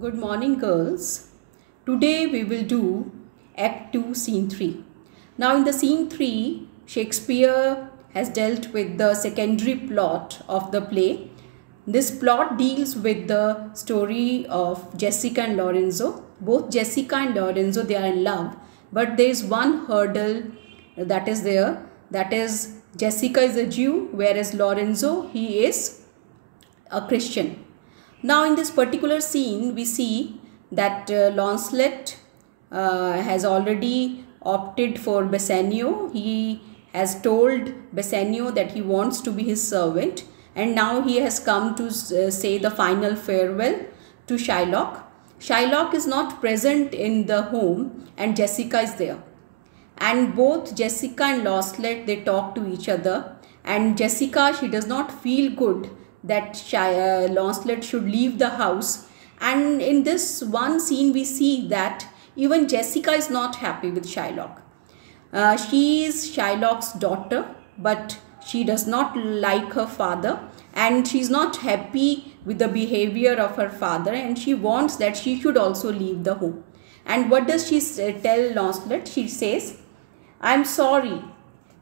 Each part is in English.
Good morning, girls. Today we will do Act 2, Scene 3. Now, in the Scene 3, Shakespeare has dealt with the secondary plot of the play. This plot deals with the story of Jessica and Lorenzo. Both Jessica and Lorenzo, they are in love, but there is one hurdle that is there. That is, Jessica is a Jew, whereas Lorenzo, he is a Christian. Now in this particular scene, we see that Lancelot has already opted for Bassanio. He has told Bassanio that he wants to be his servant, and now he has come to say the final farewell to Shylock. Shylock is not present in the home and Jessica is there. And both Jessica and Lancelot, they talk to each other, and Jessica, she does not feel good that Lancelot should leave the house. And in this one scene we see that even Jessica is not happy with Shylock. She is Shylock's daughter, but she does not like her father, and she is not happy with the behavior of her father, and she wants that she should also leave the home. And what does she tell Lancelot? She says, "I am sorry,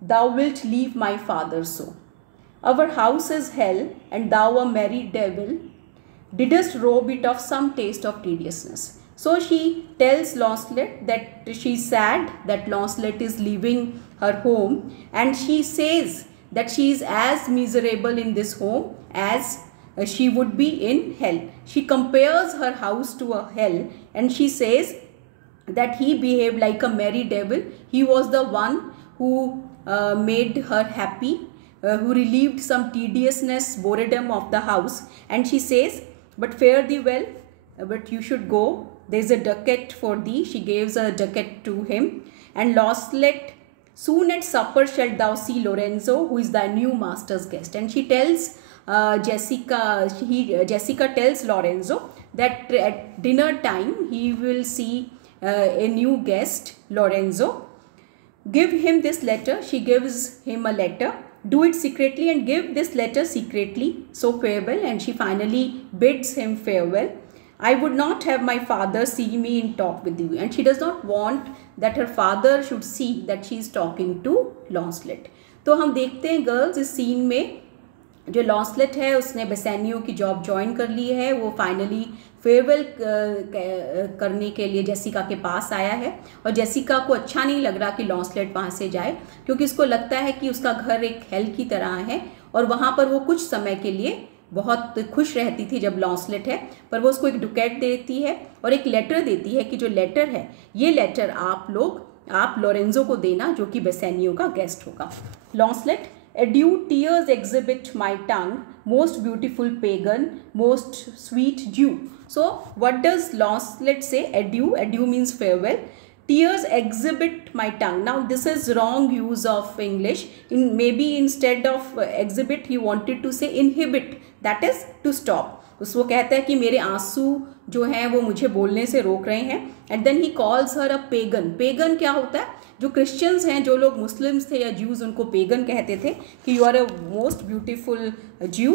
thou wilt leave my father so. Our house is hell, and thou a merry devil, didst rob it of some taste of tediousness." So she tells Lancelot that she is sad that Lancelot is leaving her home, and she says that she is as miserable in this home as she would be in hell. She compares her house to a hell, and she says that he behaved like a merry devil. He was the one who made her happy, who relieved some tediousness, boredom of the house. And she says, "But fare thee well, but you should go. There is a ducat for thee." She gives a ducat to him. And Lancelot, "Soon at supper shalt thou see Lorenzo, who is thy new master's guest." And she tells Jessica tells Lorenzo that at dinner time he will see a new guest, Lorenzo. "Give him this letter." She gives him a letter. "Do it secretly and give this letter secretly. So farewell." And she finally bids him farewell. "I would not have my father see me in talk with you." And she does not want that her father should see that she is talking to Lancelot. तो हम देखते हैं girls इस scene में जो लॉन्सलेट है उसने बेसानियो की जॉब ज्वाइन कर ली है, वो फाइनली फेयरवेल करने के लिए जेसिका के पास आया है। और जेसिका को अच्छा नहीं लग रहा कि लॉन्सलेट वहाँ से जाए, क्योंकि उसको लगता है कि उसका घर एक हेल की तरह है और वहाँ पर वो कुछ समय के लिए बहुत खुश रहती थी जब लॉन्सलेट है। पर वो उसको एक डुकेट देती है और एक लेटर देती है कि जो लेटर है, ये लेटर आप लोरेंजो को देना, जो कि बेसानियो का गेस्ट होगा। लॉन्सलेट, "Adieu, tears exhibit my tongue, most beautiful pagan, most sweet Jew." So what does Lancelot say? Adieu. Adieu means farewell. "Tears exhibit my tongue." Now this is wrong use of English. Maybe instead of exhibit he wanted to say inhibit, that is to stop. वो कहता है कि मेरे आंसू जो हैं वो मुझे बोलने से रोक रहे हैं। And then he calls her a pagan. Pagan क्या होता है? जो क्रिश्चियंस हैं, जो लोग मुस्लिम्स थे या ज्यूज़, उनको पेगन कहते थे कि you are a most beautiful Jew.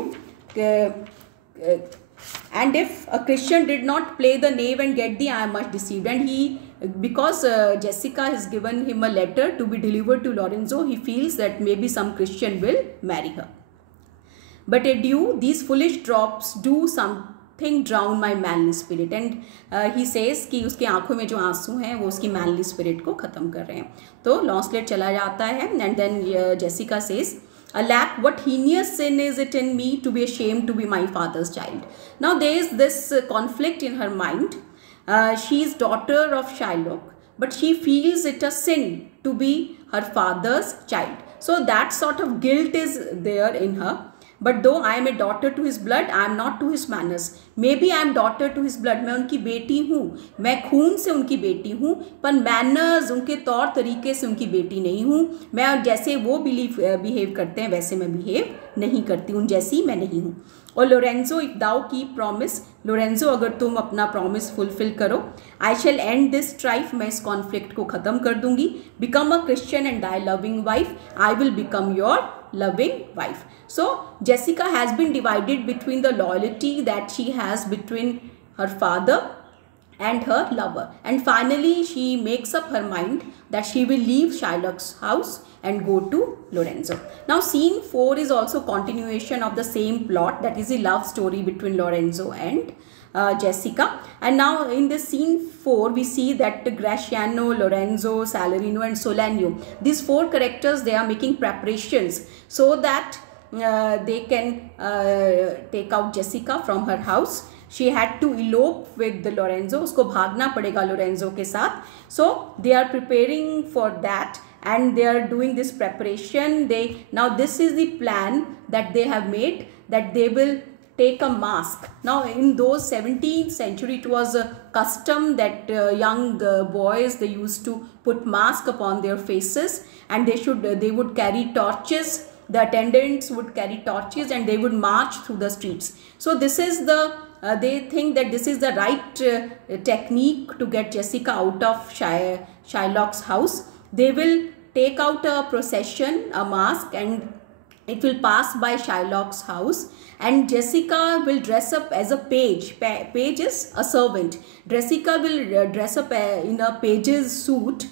And if a Christian did not play the knave and get thee, I am much deceived. And he, because Jessica has given him a letter to be delivered to Lorenzo, he feels that maybe some Christian will marry her. "But adieu, these foolish drops do something drown my manly spirit." And he says कि उसकी आंखों में जो आंसू हैं वो उसकी manly spirit को ख़त्म कर रहे हैं। तो लॉन्सलेट चला जाता है। and then Jessica says, "Alack, what heinous sin is it in me to be ashamed to be my father's child." Now there is this conflict in her mind. She is daughter of Shylock, but she feels it a sin to be her father's child. So that sort of guilt is there in her. "But though I am a daughter to his blood, I am not to his manners." Maybe I am daughter to his blood. मैं उनकी बेटी हूँ, मैं खून से उनकी बेटी हूँ, पर मैनर्स, उनके तौर तरीके से उनकी बेटी नहीं हूँ। मैं जैसे वो बिहेव करते हैं वैसे मैं बिहेव नहीं करती, उन जैसी मैं नहीं हूँ। और "Lorenzo, if thou keep promise." Lorenzo, अगर तुम अपना प्रॉमिस फुलफिल करो, "I shall end this strife." मैं इस कॉन्फ्लिक्ट को ख़त्म कर दूंगी। "Become a Christian and thy loving wife." I will become your loving wife. So Jessica has been divided between the loyalty that she has between her father and her lover, and finally she makes up her mind that she will leave Shylock's house and go to Lorenzo. Now scene 4 is also continuation of the same plot, that is the love story between Lorenzo and Jessica. And now in this scene 4 we see that Graciano, Lorenzo, Salarino and Solanio, these 4 characters, they are making preparations so that they can take out Jessica from her house. She had to elope with the Lorenzo, उसको भागना पड़ेगा Lorenzo के साथ. So they are preparing for that and they are doing this preparation. Now this is the plan that they have made, that they will take a mask. Now in those 17th century it was a custom that young boys, they used to put mask upon their faces, and they would carry torches. The attendants would carry torches and they would march through the streets. So this is the they think that this is the right technique to get Jessica out of Shylock's house. They will take out a procession, a mask, and it will pass by Shylock's house, and Jessica will dress up as a page. Page is a servant. Jessica will dress up in a page's suit.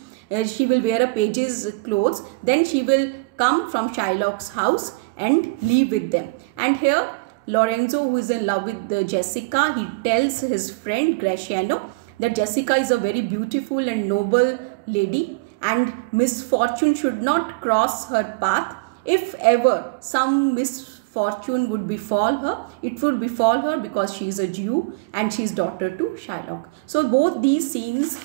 She will wear a page's clothes. Then she will come from Shylock's house and leave with them. And here Lorenzo, who is in love with Jessica, he tells his friend Graciano that Jessica is a very beautiful and noble lady and misfortune should not cross her path. If ever some misfortune would befall her, it would befall her because she is a Jew and she is daughter to Shylock. So both these scenes,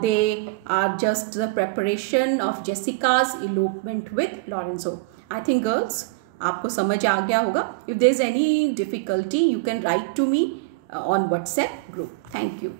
they are just the preparation of Jessica's elopement with Lorenzo. I think girls, आपको समझ आ गया होगा. If there is any difficulty, you can write to me on WhatsApp group. Thank you.